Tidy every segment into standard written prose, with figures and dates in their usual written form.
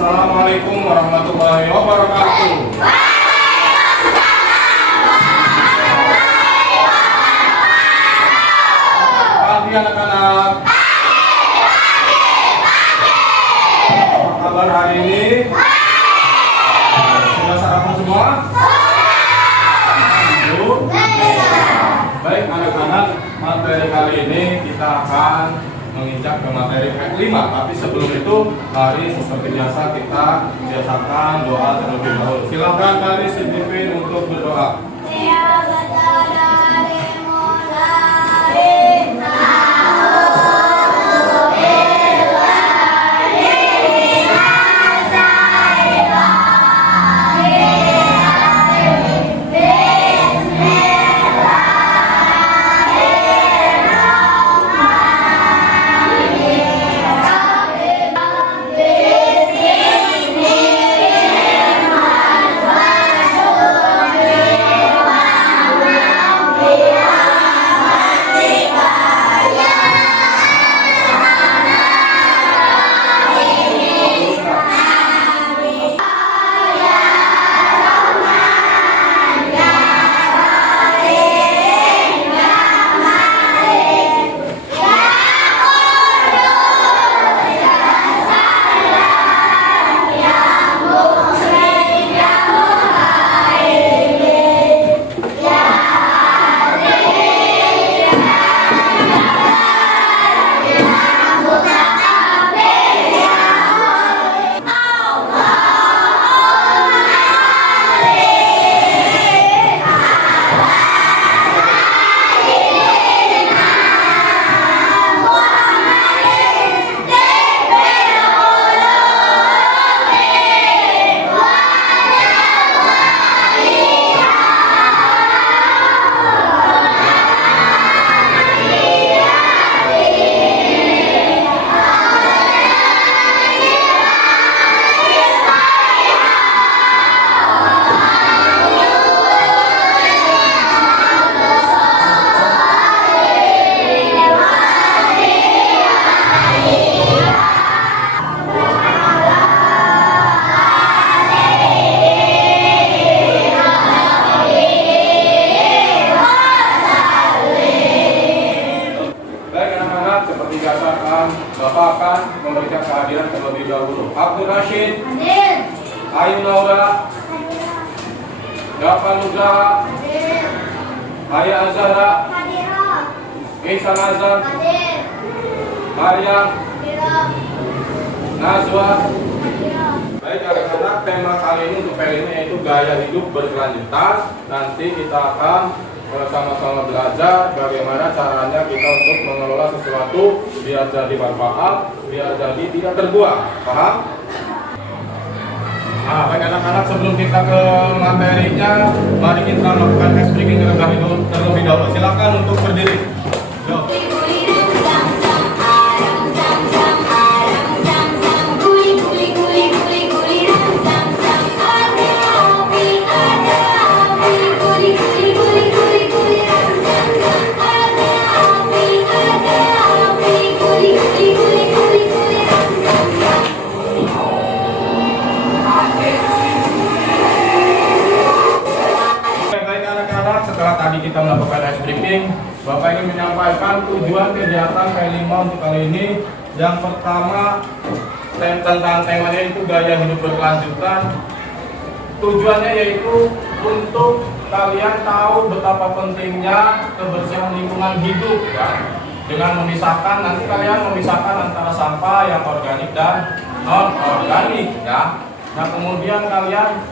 Assalamualaikum warahmatullahi wabarakatuh. Pagi anak-anak. Apa kabar hari ini? Sudah sarapan semua? Baik anak-anak, materi kali ini kita akan menginjak ke materi P5. Tapi sebelum itu, mari seperti biasa kita biasakan doa terlebih dahulu. Silakan mari dipimpin untuk berdoa. Bapak akan memberikan kehadiran terlebih dahulu. Abdul Rashid, hadir. Ayu Laura, Dafa Nugra, Aya Azara, Hadirah. Isa Nazar, Hadir. Maryam, Hadirah. Nazwa. Hadirah. Baik anak-anak, tema kali ini untuk PL ini yaitu gaya hidup berkelanjutan. Nanti kita akan sama-sama belajar bagaimana caranya kita untuk mengelola sesuatu biar jadi bermanfaat, biar jadi tidak terbuang. Paham? Nah, baik anak-anak, sebelum kita ke materinya, mari kita melakukan ice breaking terlebih dahulu. Silakan untuk berdiri. Yo. Setelah tadi kita melakukan ice breaking, Bapak ingin menyampaikan tujuan kegiatan P5 untuk kali ini. Yang pertama, tentang temanya itu gaya hidup berkelanjutan. Tujuannya yaitu untuk kalian tahu betapa pentingnya kebersihan lingkungan hidup, ya. Dengan memisahkan, nanti kalian memisahkan antara sampah yang organik dan non organik, ya. Nah, kemudian kalian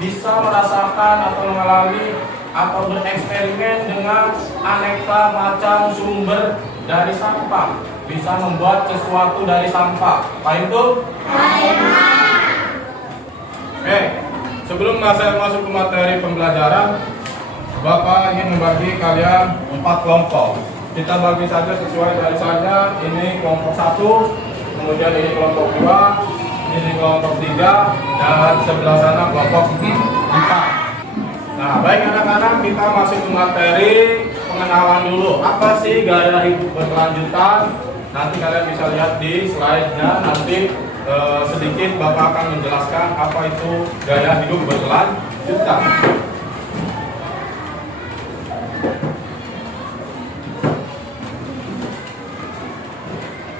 bisa merasakan atau mengalami atau bereksperimen dengan aneka macam sumber dari sampah, bisa membuat sesuatu dari sampah. Apa itu? Oke, sebelum saya masuk ke materi pembelajaran, Bapak ingin membagi kalian 4 kelompok. Kita bagi saja sesuai barisannya. Ini kelompok 1, kemudian ini kelompok 2, ini kelompok 3, dan sebelah sana kelompok 4. Nah, baik anak-anak, kita masuk ke materi pengenalan dulu. Apa sih gaya hidup berkelanjutan? Nanti kalian bisa lihat di slide-nya. Nanti sedikit Bapak akan menjelaskan apa itu gaya hidup berkelanjutan.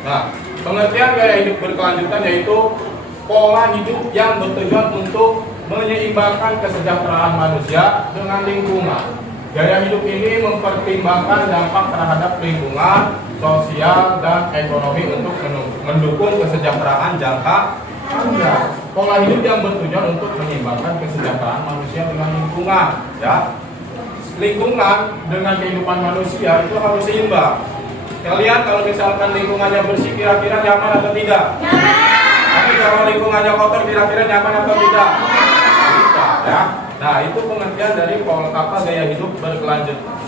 Nah, pengertian gaya hidup berkelanjutan yaitu pola hidup yang bertujuan untuk menyeimbangkan kesejahteraan manusia dengan lingkungan. Gaya hidup ini mempertimbangkan dampak terhadap lingkungan, sosial, dan ekonomi untuk mendukung kesejahteraan jangka panjang. Pola hidup yang bertujuan untuk menyeimbangkan kesejahteraan manusia dengan lingkungan. Ya, lingkungan dengan kehidupan manusia itu harus seimbang. Kalian kalau misalkan lingkungannya bersih, kira-kira nyaman atau tidak? Tapi kalau lingkungannya kotor, kira-kira nyaman atau tidak? Tidak, ya. Nah, itu pengertian dari pola gaya hidup berkelanjutan.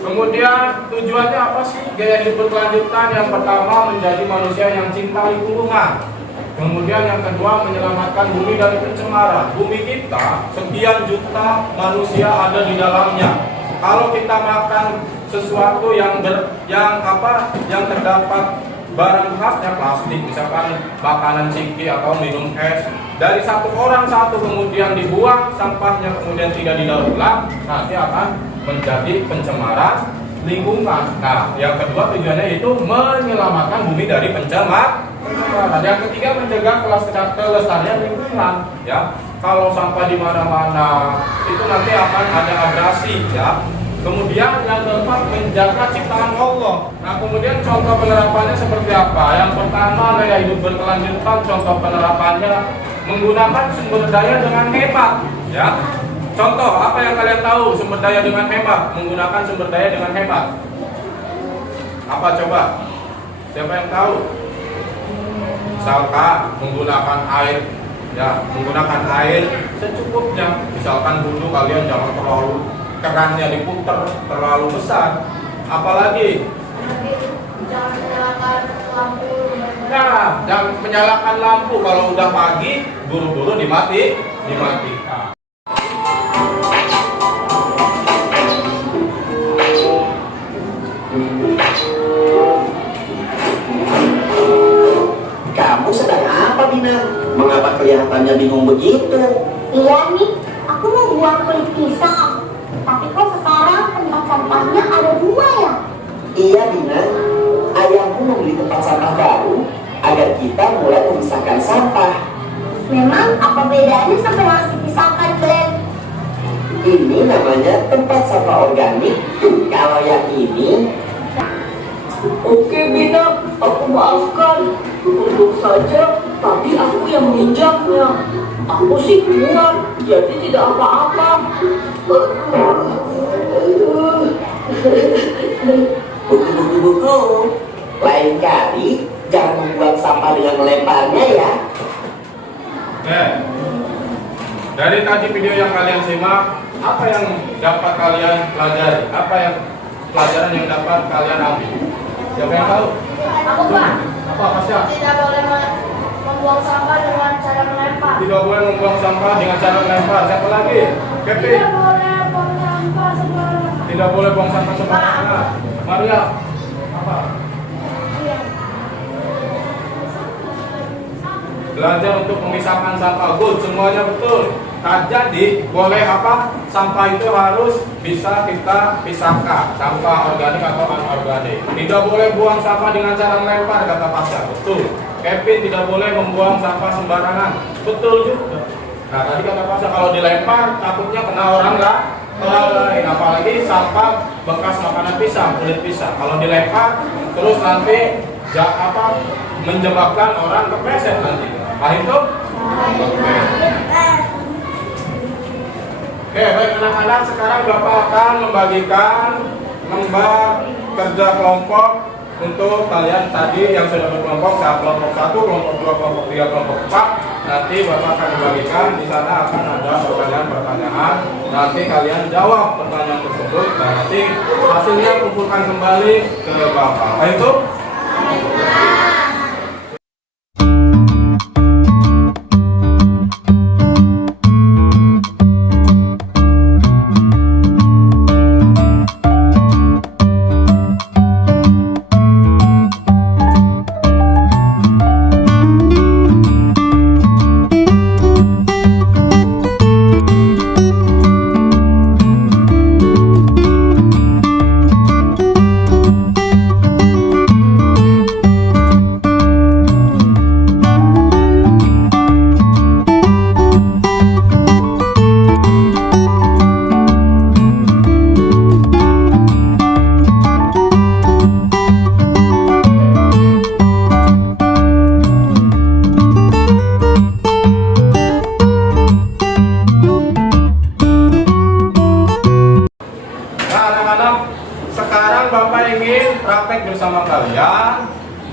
Kemudian tujuannya apa sih gaya hidup berkelanjutan? Yang pertama, menjadi manusia yang cinta lingkungan. Kemudian yang kedua, menyelamatkan bumi dari pencemaran. Bumi kita sekian juta manusia ada di dalamnya. Kalau kita makan sesuatu yang terdapat barang khasnya plastik, misalkan makanan ciki atau minum es, dari satu orang kemudian dibuang sampahnya, kemudian tidak didaur ulang, nanti akan menjadi pencemaran lingkungan. Nah, yang kedua tujuannya itu menyelamatkan bumi dari pencemaran. Yang ketiga, mencegah kelestarian lingkungan. Ya, kalau sampah di mana-mana itu nanti akan ada abrasi. Ya. Kemudian yang keempat, menjaga ciptaan Allah. Nah, kemudian contoh penerapannya seperti apa? Yang pertama, gaya hidup berkelanjutan. Contoh penerapannya menggunakan sumber daya dengan hemat. Ya. Contoh, apa yang kalian tahu sumber daya dengan hemat? Menggunakan sumber daya dengan hemat. Apa coba? Siapa yang tahu? Misalkan menggunakan air, ya, menggunakan air secukupnya. Misalkan dulu kalian jangan terlalu kerannya diputer terlalu besar. Apalagi? Jangan menyalakan lampu. Nah, jangan menyalakan lampu kalau udah pagi, buru-buru dimatikan. Kamu sedang apa, Bina? Mengapa kelihatannya bingung begitu? Iya nih, aku mau buang kulit pisang. Tapi kok sekarang tempat sampahnya ada dua ya? Iya, Bina. Ayahku membeli tempat sampah baru agar kita mulai memisahkan sampah. Memang apa bedanya sampai harus dipisahkan, Glenn? Ini namanya tempat sampah organik. Kalau yang ini... Oke, Bina, aku maafkan. Untung saja tadi aku yang menginjaknya. Aku sih kuat, jadi tidak apa-apa. Buku-buku, lain kali jangan membuang sampah dengan melemparnya ya. Oke. Dari tadi video yang kalian simak, apa yang dapat kalian pelajari? Apa yang pelajaran yang dapat kalian ambil? Siapa yang tahu? Aku Pak. Apa Pasya? Tidak boleh membuang sampah dengan cara melempar. Tidak boleh membuang sampah dengan cara melempar. Siapa lagi? Kepi. Tidak boleh buang sampah sembarangan. Tidak boleh buang sampah sembarangan. Maria. Apa? Iya. Belajar untuk memisahkan sampah. Good, semuanya betul. Jadi boleh apa? Sampah itu harus bisa kita pisahkan, sampah organik atau anorganik. Tidak boleh buang sampah dengan cara melempar, kata Pasha. Betul. Kevin tidak boleh membuang sampah sembarangan. Betul juga. Nah, tadi kata Pasha kalau dilempar takutnya kena orang lain. Apalagi sampah bekas makanan pisang, kulit pisang. Kalau dilempar terus nanti menyebabkan orang kepleset nanti. Paham itu? Oke, baik anak-anak, sekarang Bapak akan membagikan lembar kerja kelompok untuk kalian tadi yang sudah berkelompok, kelompok 1, kelompok 2, kelompok 3, kelompok 4. Nanti Bapak akan membagikan, di sana akan ada pertanyaan-pertanyaan. Nanti kalian jawab pertanyaan tersebut dan nanti hasilnya kumpulkan kembali ke Bapak. Baik itu?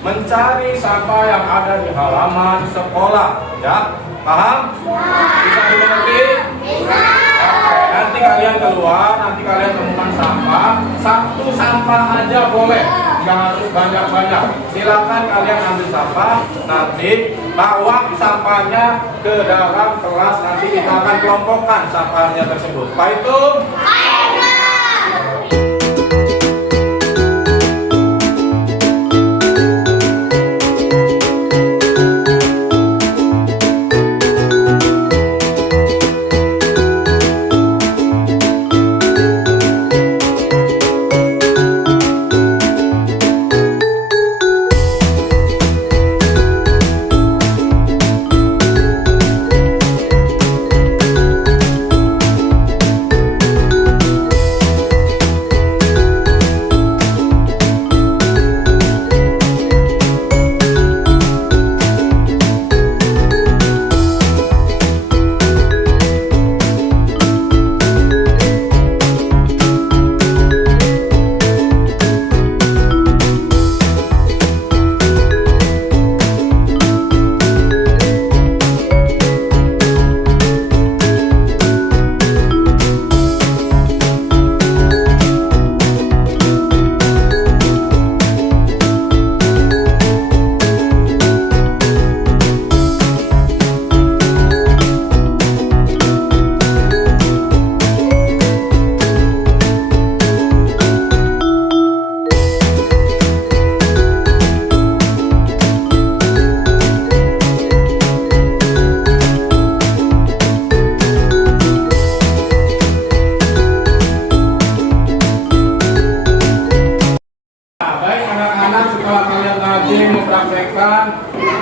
mencari sampah yang ada di halaman sekolah. Ya, paham? Bisa dimengerti? Bisa. Oke, nanti kalian keluar, nanti kalian temukan sampah. Satu sampah aja boleh, nggak harus banyak-banyak. Silakan kalian ambil sampah, nanti bawa sampahnya ke dalam kelas. Nanti kita akan kelompokkan sampahnya tersebut. Pak itu?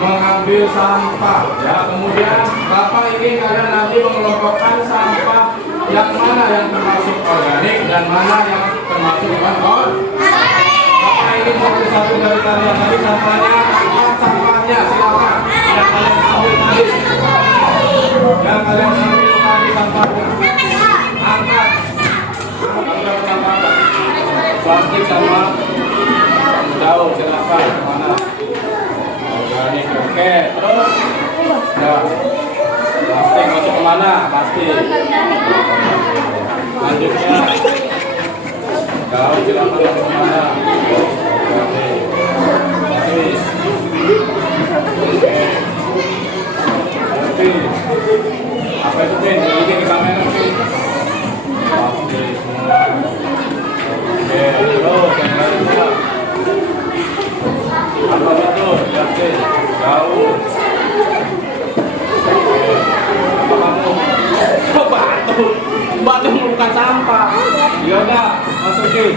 Mengambil sampah ya, kemudian Bapak ini kalian nanti mengelompokkan sampah yang mana yang termasuk organik dan mana yang termasuk non-organik. Bapak ini satu dari kalian tadi sampahnya, sampahnya silakan yang kalian ambil tadi, yang kalian ambil tadi sampahnya angkat sampah plastik sama jauh silakan kemana. Organik, oke, terus ya, plastik masuk kemana? Plastik. Lanjutnya, jauh silakan masuk kemana? Oke, habis. Oke, apa itu Pin? Ini ke kamera Pin. Plastik semua. Oke, terus yang lainnya. Apa itu? Oke, jauh. Apa kamu? Oh, batu. Batu bukan sampah. Ya udah, masukin.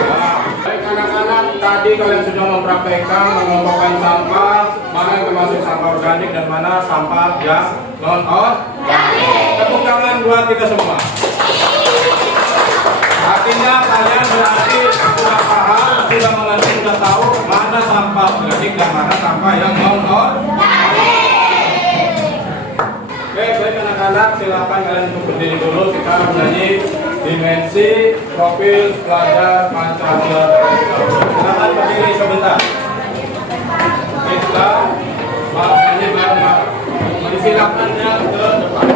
Nah, baik anak-anak, tadi kalian sudah mempraktekkan mengelompokkan sampah, mana yang termasuk sampah organik dan mana sampah yang non-organik. Tepuk tangan buat kita semua. Artinya kalian berarti sudah paham, sudah mengerti, sudah tahu mana sampah organik dan mana sampah yang non-organik. Oke, baik anak-anak, silakan kalian untuk berdiri dulu. Kita menyanyi dimensi profil pelajar Pancasila. Silakan berdiri sebentar. Kita menyanyi bareng-bareng. Silakannya ke depan.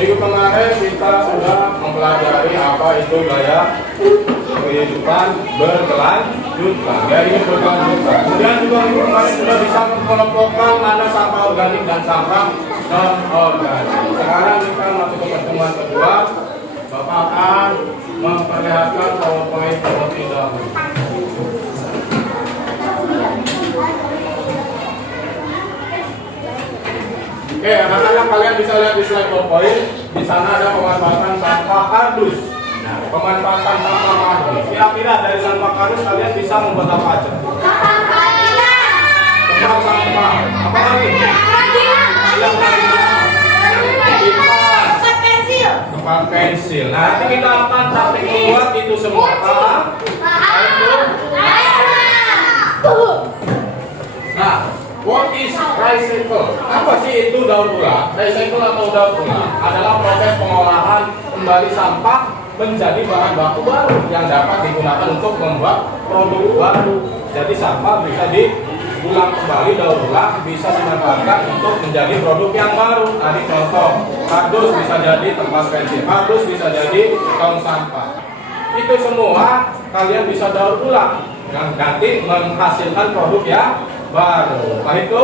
Minggu kemarin kita sudah mempelajari apa itu gaya kehidupan berkelanjutan. berkelanjutan. Ya, ini berkelanjutan. Kemudian juga ibu kemarin sudah bisa mengelompokkan mana sampah organik dan sampah non organik. Sekarang kita masuk ke pertemuan kedua. Bapak akan memperlihatkan PowerPoint terlebih dahulu. Oke, anak-anak kalian bisa lihat di slide PowerPoint. Di sana ada pemanfaatan sampah kardus. Nah, pemanfaatan sampah kardus. Kira-kira dari sampah kardus kalian bisa membuat apa aja? Tempat sampah. Apa lagi? Yang tempat pensil. Nah, nanti kita akan cari keluar itu semua. Nah, what is recycle? Apa sih itu daur ulang? Recycle atau daur ulang adalah proses pengolahan kembali sampah menjadi bahan baku baru yang dapat digunakan untuk membuat produk baru. Jadi sampah bisa diulang kembali, daur ulang bisa dimanfaatkan untuk menjadi produk yang baru. Tadi contoh, kardus bisa jadi tempat pensil, kardus bisa jadi tong sampah. Itu semua kalian bisa daur ulang yang nanti menghasilkan produk yang baru. Nah itu.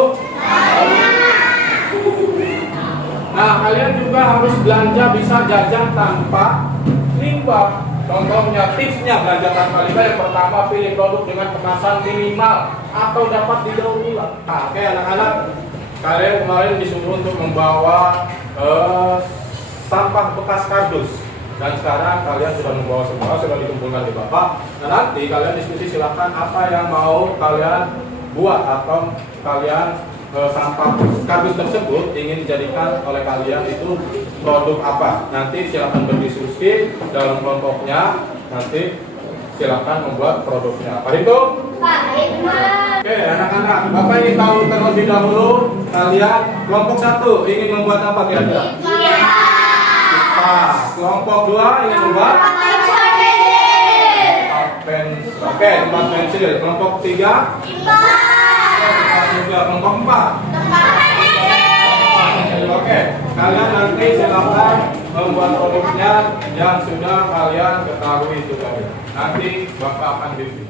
Nah, kalian juga harus belanja bisa jajan tanpa limbah. Contohnya, tipsnya belanja tanpa limbah yang pertama, pilih produk dengan kemasan minimal atau dapat didaur ulang. Nah, oke anak-anak, kalian kemarin disuruh untuk membawa sampah bekas kardus. Dan sekarang kalian sudah membawa semua, sudah dikumpulkan di Bapak. Nah, nanti kalian diskusi silakan apa yang mau kalian buat atau kalian sampah kardus tersebut ingin dijadikan oleh kalian itu produk apa. Nanti silakan berdiskusi dalam kelompoknya. Nanti silakan membuat produknya. Pak itu? Oke anak-anak, Bapak ingin tahu terlebih dahulu kalian kelompok 1 ingin membuat apa kira-kira? Kelompok 2 ingin membuat pensil. Oke, tempat pensil. Kelompok 3 kelompok 4 Oke, kalian nanti silakan membuat produknya yang sudah kalian ketahui itu tadi. Nanti Bapak akan review.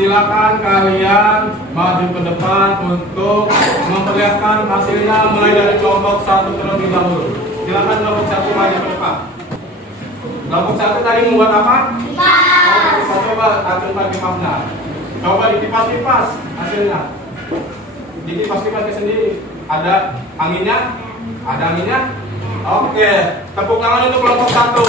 Silakan kalian maju ke depan untuk memperlihatkan hasilnya mulai dari kelompok 1 terlebih dahulu. Silakan kelompok 1 maju ke depan. Kelompok 1 tadi membuat apa? Kita coba tampilkan di Mapna. Coba ditipas-tipas hasilnya. Ditipas-tipas ke sendiri. Ada anginnya? Ada anginnya? Oke, tepuk tangan untuk kelompok 1.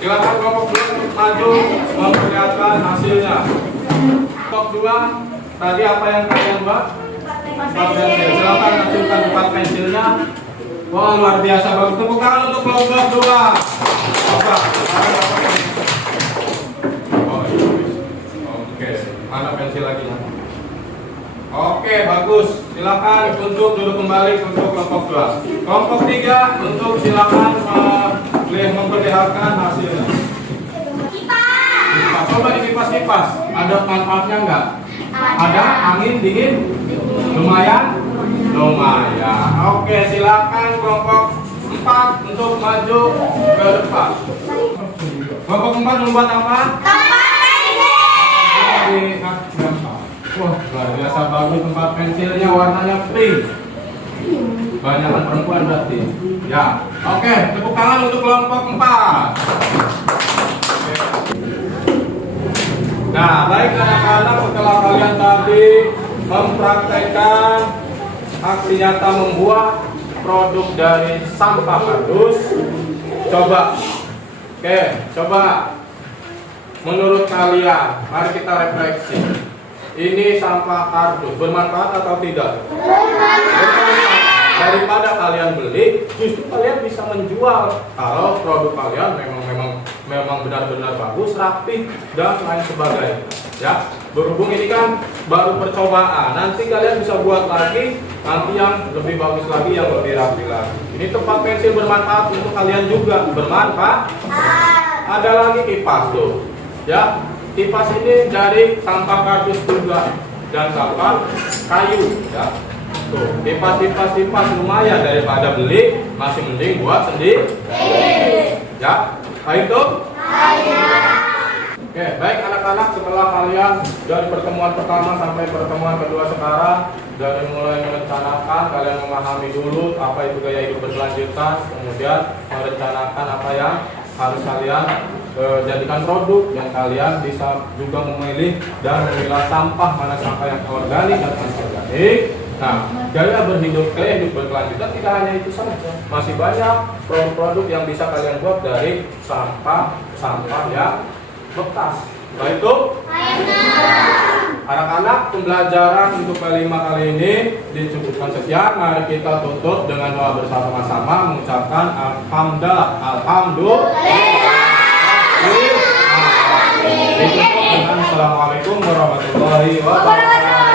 Silakan kelompok 2 maju memperlihatkan hasilnya. Kelompok 2 tadi apa yang kalian buat? Tempat pensil. Silakan tunjukkan tempat pensilnya. Wah luar biasa, bagus. Tepuk tangan untuk kelompok 2. Oke, mana pensil lagi? Oke, bagus. Silakan untuk duduk kembali untuk kelompok 2. Kelompok 3 untuk silakan memperlihatkan hasilnya. Nah, coba dikipas-kipas. Ada manfaatnya nggak? Ada angin dingin? Lumayan? Lumayan. Oke, silakan kelompok 4 untuk maju ke depan. Kelompok 4 membuat apa? Wah, luar biasa bagus tempat pensilnya, warnanya pink. Banyakan perempuan berarti. Ya, oke, tepuk tangan untuk kelompok 4. Nah, baik anak-anak, setelah kalian tadi mempraktekkan aksi nyata membuat produk dari sampah kardus, coba, menurut kalian, mari kita refleksi. Ini sampah kardus bermanfaat atau tidak? Bermanfaat. Daripada kalian beli, justru kalian bisa menjual kalau produk kalian memang benar-benar bagus, rapi dan lain sebagainya. Ya, berhubung ini kan baru percobaan, nanti kalian bisa buat lagi, nanti yang lebih bagus lagi, yang lebih rapi lagi. Ini tempat pensil bermanfaat untuk kalian juga, bermanfaat. Ada lagi kipas tuh, ya. Kipas ini dari sampah kardus juga dan sampah kayu, ya. Tuh, kipas lumayan, daripada beli, masih mending buat sendiri. Ya, baik tuh. Oke, baik anak-anak, setelah kalian dari pertemuan pertama sampai pertemuan kedua sekarang, dari mulai merencanakan, kalian memahami dulu apa itu gaya hidup berkelanjutan, kemudian merencanakan apa yang harus kalian jadikan produk, dan kalian bisa juga memilih dan memilah sampah, mana sampah yang organik dan anorganik. Nah, gaya hidup berkelanjutan tidak hanya itu saja, masih banyak produk-produk yang bisa kalian buat dari sampah yang bekas. Baik itu? Anak-anak, pembelajaran untuk kelima kali ini dicukupkan sekian. Mari kita tutup dengan doa bersama-sama mengucapkan Alhamdulillah. Ditutup dengan Assalamualaikum warahmatullahi wabarakatuh.